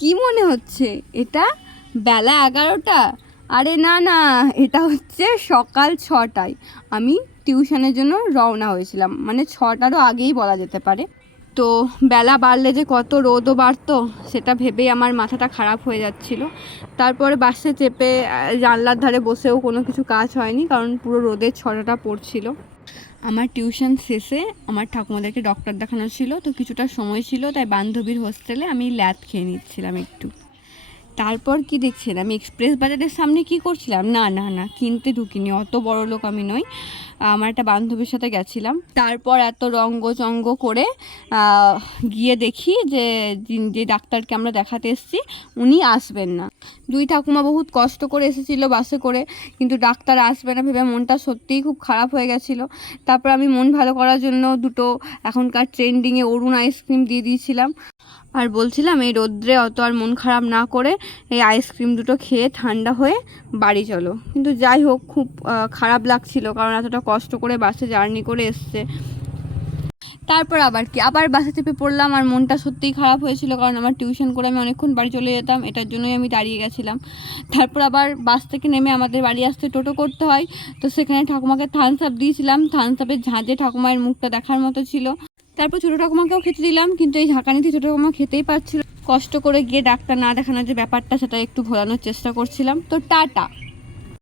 কি মনে হচ্ছে এটা বেলা 11টা? আরে না না, এটা হচ্ছে সকাল 6টায়। আমি টিউশনের জন্য রওনা হয়েছিলাম, মানে 6টারও আগেই বলা যেতে পারে। তো বেলা বাড়লে যে কত রোদও বাড়তো সেটা ভেবেই আমার মাথাটা খারাপ হয়ে যাচ্ছিল। তারপরে বাসে চেপে জানলার ধারে বসেও কোনো কিছু কাজ হয়নি, কারণ পুরো রোদের ছটাটা পড়ছিল। আমার টিউশন শেষে আমার ঠাকুমাদেরকে ডক্টর দেখানো ছিল, তো কিছুটা সময় ছিল, তাই বান্ধবীর হোস্টেলে আমি ল্যাদ খেয়ে নিচ্ছিলাম একটু। তারপর কি দেখছেন আমি এক্সপ্রেস বাজারের সামনে কি করছিলাম? না না না, কিনতে ঢুকিনি, অত বড় লোক আমি নই। আমার একটা বান্ধবীর সাথে গেছিলাম। তারপর এত রঙ্গচঙ্গ করে গিয়ে দেখি যে যে ডাক্তারকে আমরা দেখাতে এসেছি উনি আসবেন না। দুই ঠাকুমা বহুত কষ্ট করে এসেছিলো বাসে করে, কিন্তু ডাক্তার আসবে না ভেবে মনটা সত্যিই খুব খারাপ হয়ে গেছিলো। তারপর আমি মন ভালো করার জন্য দুটো এখনকার ট্রেন্ডিংয়ে অরুণ আইসক্রিম দিয়ে দিয়েছিলাম, আর বলছিলাম এই রোদ্রে অত আর মন খারাপ না করে এই আইসক্রিম দুটো খেয়ে ঠান্ডা হয়ে বাড়ি চলো। কিন্তু যাই হোক, খুব খারাপ লাগছিল, কারণ এতটা কষ্ট করে বাসে জার্নি করে এসছে। তারপর আবার কি, আবার বাসে চেপে পড়লাম, আর মনটা সত্যিই খারাপ হয়েছিল, কারণ আমার টিউশন করে আমি অনেকক্ষণ বাড়ি চলে যেতাম, এটার জন্যই আমি দাঁড়িয়ে গেছিলাম। তারপর আবার বাস থেকে নেমে আমাদের বাড়ি আসতে টোটো করতে হয়, তো সেখানে ঠাকুমাকে থামস আপ দিয়েছিলাম। থামস আপের ঝাঁজে ঠাকুমায়ের মুখটা দেখার মতো ছিল। তারপর ছোটো ঠাকুমাকেও খেতে দিলাম, কিন্তু এই ঝাঁকানিতে ছোটো ঠাকুমা খেতেই পারছিল। কষ্ট করে গিয়ে ডাক্তার না দেখানোর যে ব্যাপারটা, সেটা একটু ভোলানোর চেষ্টা করছিলাম। তো টাটা।